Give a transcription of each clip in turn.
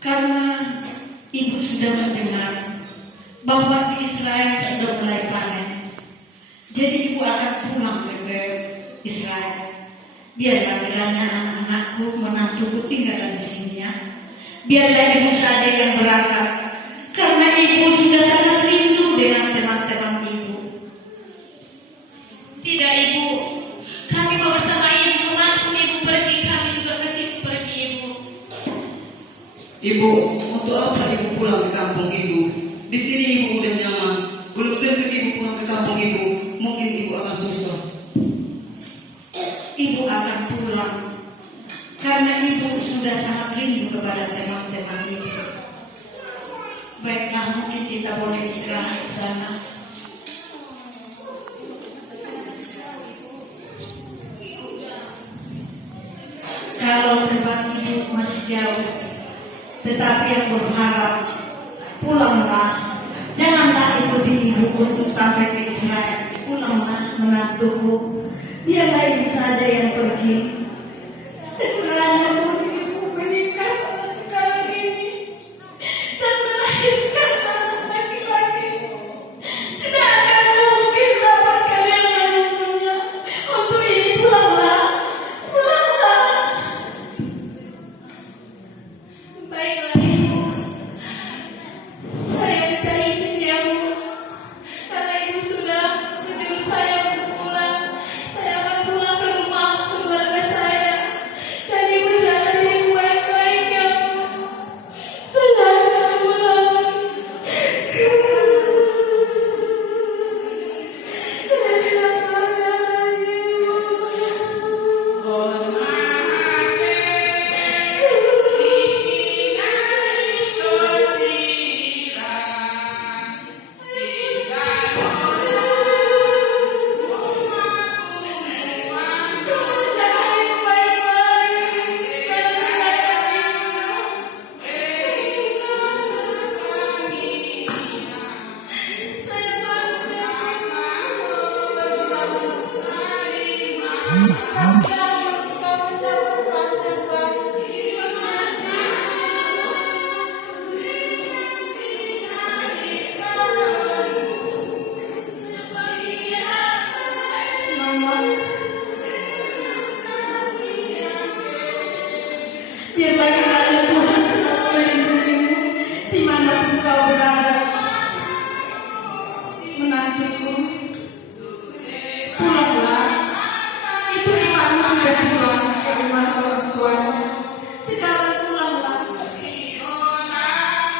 Karena ibu sudah mendengar bahwa di Israel sudah mulai panen, jadi ibu akan pulang ke Israel. Biarlah kiranya anak-anakku, menantuku tinggal di sini ya. Biarlah ibu saja yang berangkat, karena ibu sudah sangat rindu dengan teman-teman ibu. Tidak ibu, kami mau bersama ibu. Manapun ibu pergi, kami juga ke situ pergi ibu. Ibu, untuk apa ibu pulang ke kampung ibu? Di sini ibu udah nyaman. Belum tentu ibu pulang ke kampung ibu, mungkin ibu akan susah. Ibu akan pulang karena ibu sudah sangat rindu kepada teman-teman ibu. Baiklah, mungkin kita boleh istirahat di sana. Kalau tempat ibu masih jauh, tetapi yang berharap pulanglah. Janganlah ikuti ibu untuk sampai ke Israel. Pulanglah menantuku. Biarlah ibu saja yang pergi. Sebenarnya ibu menikah pada sekarang ini dan melahirkan anak laki-laki. Tidak akan mungkin dapat kalian menunggunya. Untuk ini pulanglah. Pulanglah. Baiklah ibu, saya minta izin ya bu, karena ibu sudah menyuruh saya untuk pulang. Saya akan pulang ke rumah keluarga saya, dan ibu jaga diri baik-baik ya bu. Saya akan pulang. Saya tidak salah ibu. Biarlah kiranya Tuhan selalu melindungimu dimanapun kau berada. Menantuku, pulanglah. Itu kamu sudah pulang ke rumah orang tuamu. Sekarang pulanglah.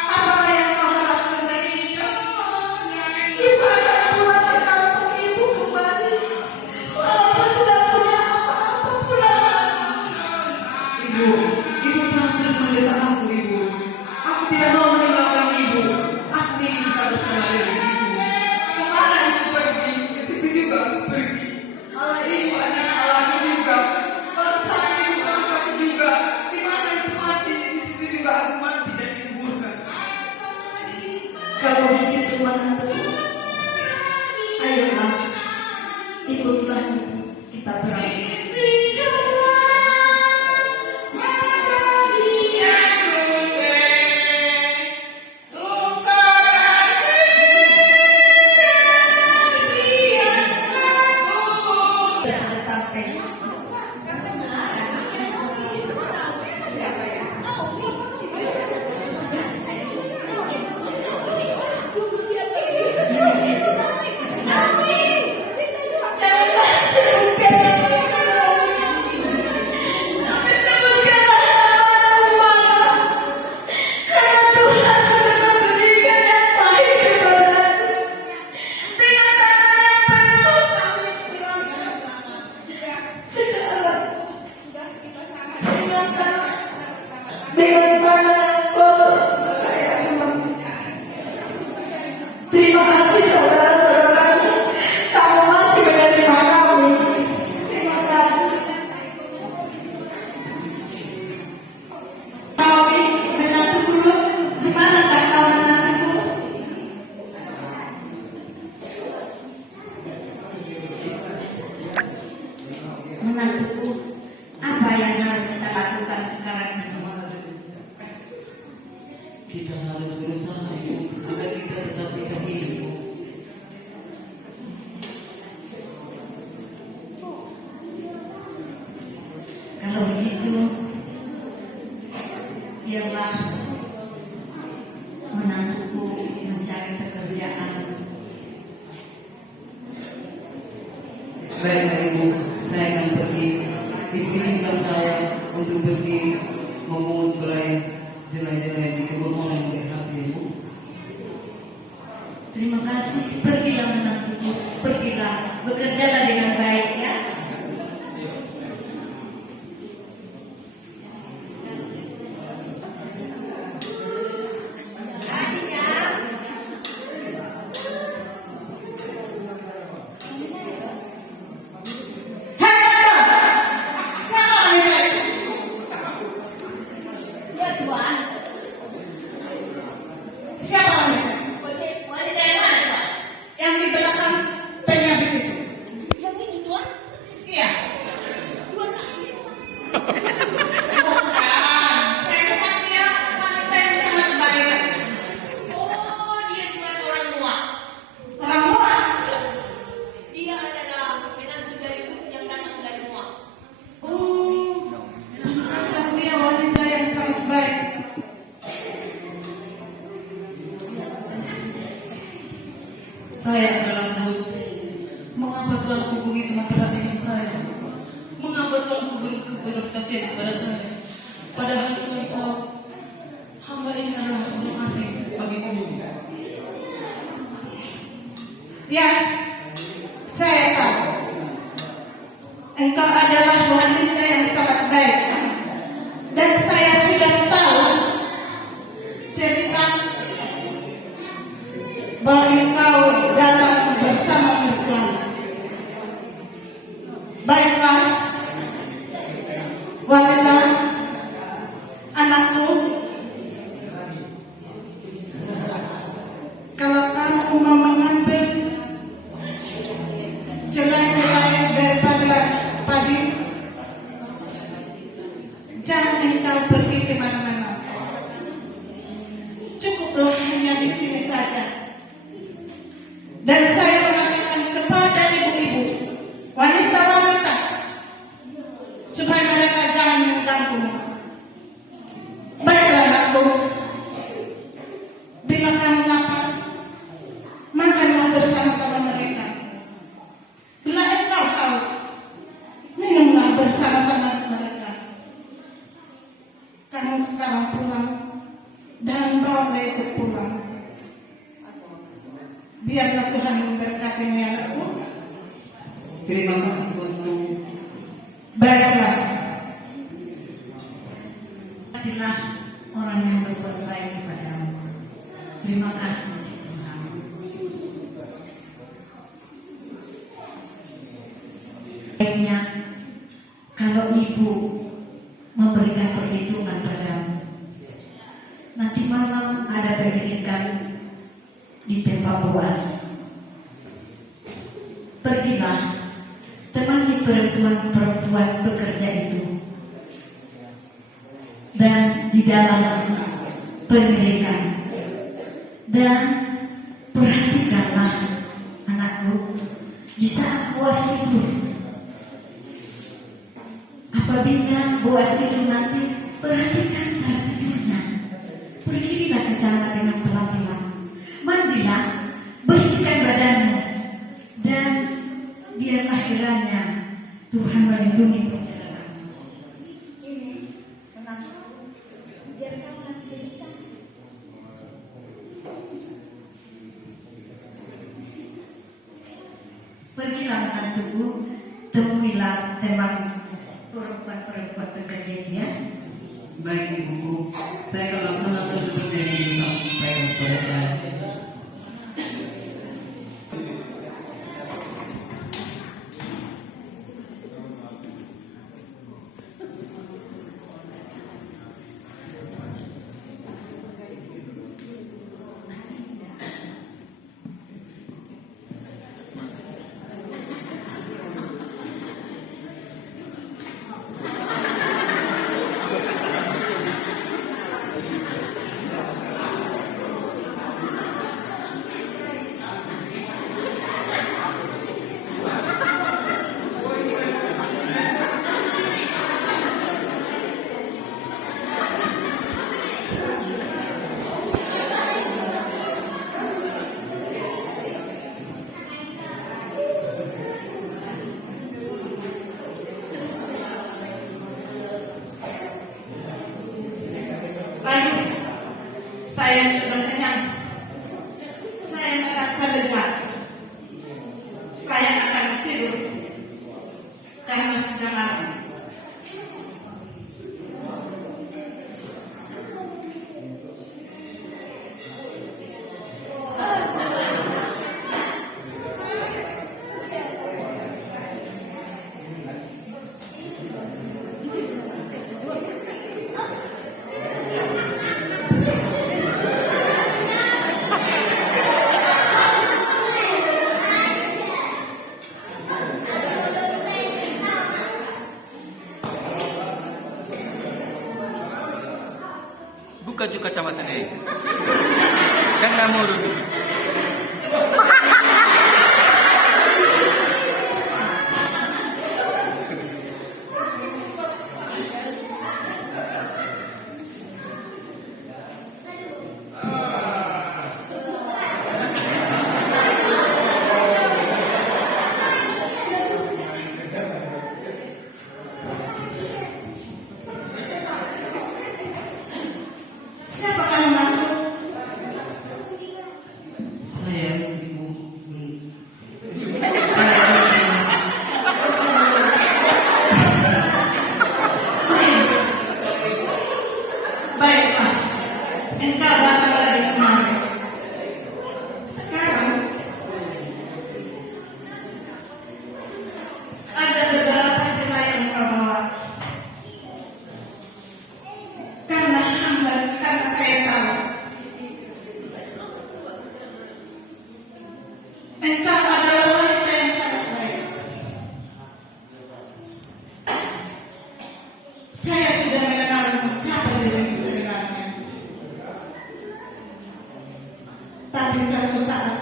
Apakah yang kau harapkan dari hidup? Ibu akan pulang ke kampung ibu kembali. Walaupun tidak punya apa-apa, pulanglah. Ibu jangan terus mendesak aku, ibu. Aku tidak mau meninggalkan ibu. Aku ingin tetap bersama dengan ibu. Kemana ibu pergi, ke situ juga aku pergi. Allah ibu adalah Allahku juga. Bangsa ibu bangsaku juga. Di mana ibu mati, di situ juga aku mati dan dikuburkan. Kalau begitu menantuku, ayolah, ikutlah ibu, kita berangkat. Sudah sampai. Dengan tangan kosong saya terima kasih saudara-saudaraku, kamu masih menerima kami. Terima kasih. Kami menantuku, di mana kau menantuku? Menantuku, apa yang harus kita lakukan sekarang ini? Kita harus berusaha ibu agar kita tetap bisa hidup. Kalau begitu, biarlah menantuku mencari pekerjaan. Baiklah ibu, saya akan pergi. Izinkan saya untuk pergi memungut berai jelai-jelai di kebun yang berhati ibu. Terima kasih. Pergilah menantuku, pergilah, bekerjalah dengan baik ya. Siapa namanya? Wanita yang mana, Pak? Yang di belakang penyabit itu. Yang ini, Tuan? Iya. Tuan, Bukan. Saya kenal dia wanita yang sangat baik. oh, dia bukan orang tua. Orang tua. Dia adalah menantu dari yang datang dari Moa. Oh, asal dia wanita yang sangat baik. Saya adalah Ruth. Mengapa Tuhan hubungi teman perhatian saya? Mengapa Tuhan hubungi belas kasihan kepada saya? Padahal Tuhan tahu hamba ini adalah orang asing bagi Tuhan. Ya, saya tahu. Engkau adalah wanita yang sangat baik. Dan saya sudah tahu cerita bahwa engkau datang bersama Tuhan. Baiklah, wanita, anakku, kalau kamu mau mengambil jelai-jelai daripada padi, jangan engkau pergi kemana-mana. Cukuplah hanya di sini saja. Dan saya mengatakan kepada ibu-ibu, wanita-wanita, supaya mereka jangan mengganggu. Baiklah anakku, bila kamu lapar, makanlah bersama-sama mereka. Bila engkau haus, minumlah bersama-sama mereka. Kamu sekarang pulang dan bawa itu pulang. Biarlah Tuhan memberkatimu ya anakku. Terima kasih Tuanku. Baiklah. Adalah orang yang berbuat baik kepadamu. Terima kasih Tuhan. Baiknya kalau ibu memberikan perlindungan padamu, nanti malam ada pendidikan di tempat luas. Pergilah, temani perempuan-perempuan pekerja itu, dan di dalam pendidikan, dan perhatikanlah anakku di saat Boas tidur. Apabila Boas tidur nanti, perhatikan cara tidurnya. Pergilah ke sana dengan pelan-pelan. Mandilah, bersihkan badanmu, dan biarlah kiranya Tuhan melindungi perjalananmu. Ini tenang, biar kamu nanti jadi cantik. Pergilah menantuku, temuilah teman perempuan-perempuan pekerja dia. Baik ibuku, saya akan laksanakan seperti yang disampaikan kepada saya. Saya sudah kenyang. Saya merasa lega. Saya akan tidur karena sudah malam. Buka juga kacamata deh. Yang namu dulu. Siapa kamu aku? Saya ibu. Baiklah, engkau datang lagi kemari. Sekarang ada beberapa cerita yang engkau bawa. Karena saya tahu engkau adalah wanita yang sangat baik. Saya sudah mengenalmu siapa dirimu sebenarnya. Tapi suatu saat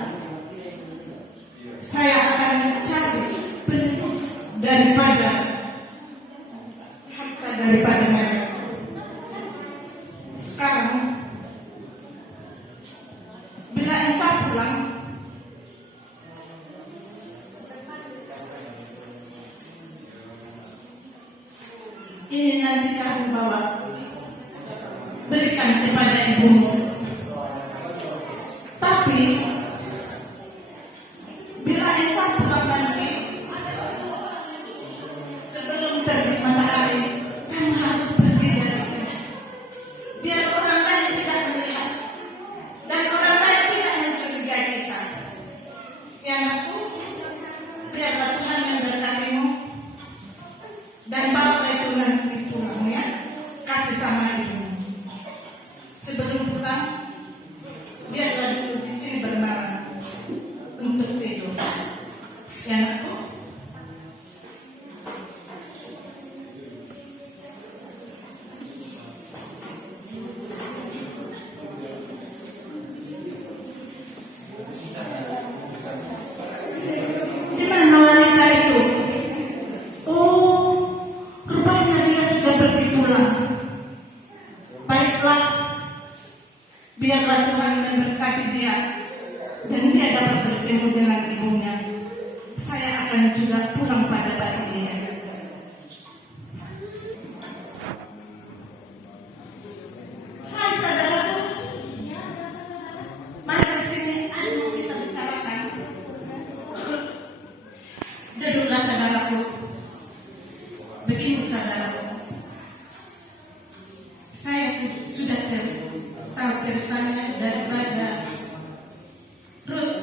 saya akan mencari penebus daripada harta daripada mereka. Sekarang bila engkau pulang, ini nanti kamu bawa, berikan kepada ibumu. Tapi bila engkau pulang nanti, sebelum terbit matahari, kamu harus pergi dari sini. Biar orang lain tidak melihat dan orang lain tidak mencurigai kita. Ya anakku, biarlah Tuhan yang berkatimu dan bawa itu nanti pulang ya. Kasih sama ibu. Sebelum pulang, biarlah dulu di sini berbareng untuk tidur. Ya anakku. Di mana wanita itu? Oh, rupanya dia sudah pergi pulang. Baiklah, biarlah Tuhan memberkati dia dan dia dapat bertemu dengan ibunya. Saya akan juga pulang pada pagi ini. Hai saudaraku, mari ke sini, ada mau kita bicarakan. Duduklah saudaraku. Begini saudaraku, saya sudah tahu ceritanya daripada Ruth.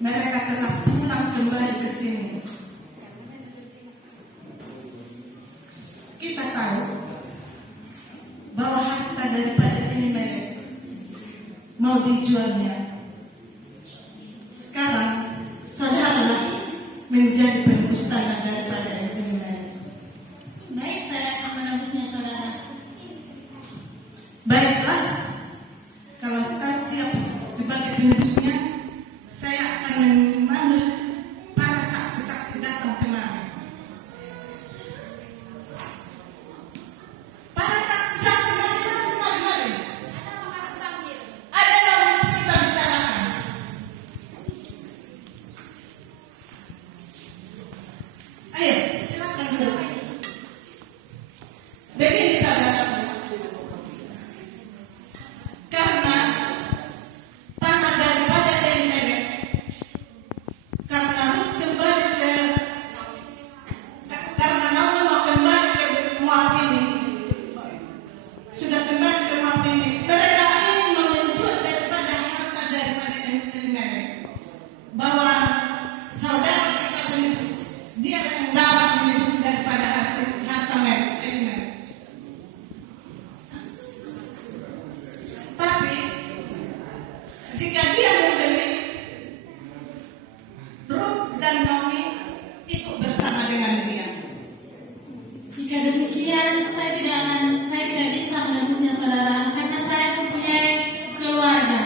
Mereka telah pulang kembali ke sini. Kita tahu bahwa harta daripada Elimelek mau dijualnya. Sekarang saudara menjadi penebus tanah daripada Elimelek. Baik, saya akan menebusnya, saudara. Baiklah, kalau kita siap sebagai penebusnya, saya akan memanggil para saksi-saksi datang kemari. Para saksi-saksi mari. Ada yang mau kita bicarakan. Ayo, silakan duduk. Begini saudara, jika dia membeli Ruth dan Naomi ikut bersama dengan dia. Jika demikian, saya tidak bisa menebusnya, saudara, karena saya mempunyai keluarga.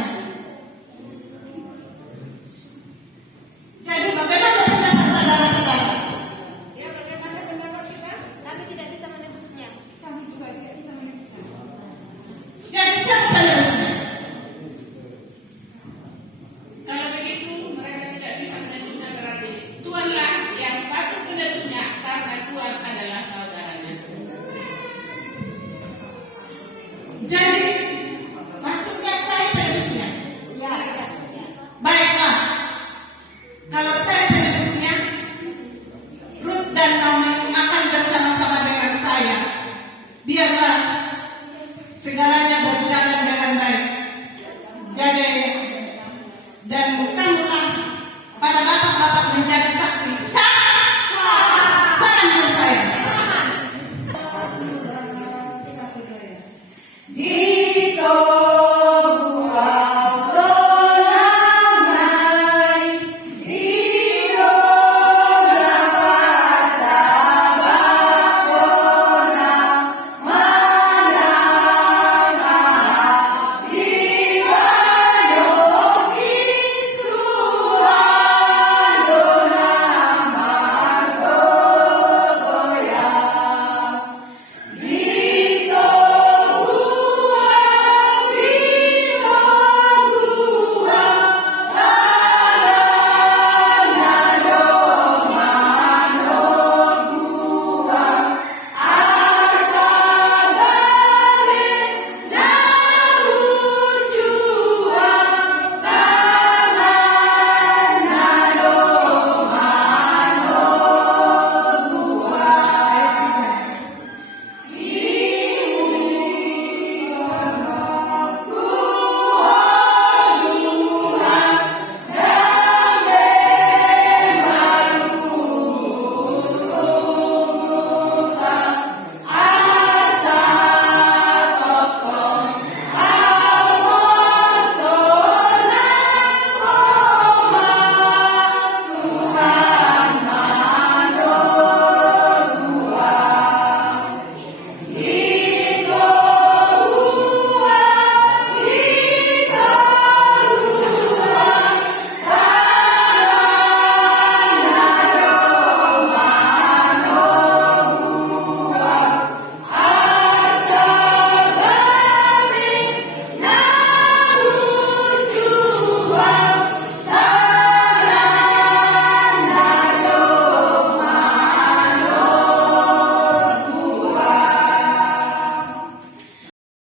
Jadi bagaimana pendapat saudara-saudara? Ya, bagaimana pendapat kita? Kami tidak bisa menebusnya. Kami juga tidak bisa menebusnya. Jadi siapa penerusnya? Kalau begitu mereka tidak bisa menebusnya, berarti Tuhanlah yang patut menebusnya karena Tuhan adalah saudaranya. Jadi maksudnya saya penerusnya. Ya. Baiklah, kalau saya penerusnya, Ruth dan Naomi akan bersama-sama dengan saya. Biarlah segalanya berjalan dengan baik. Jadi, dan bukan para bapak-bapak menjadi saksi. Salam menurut saya.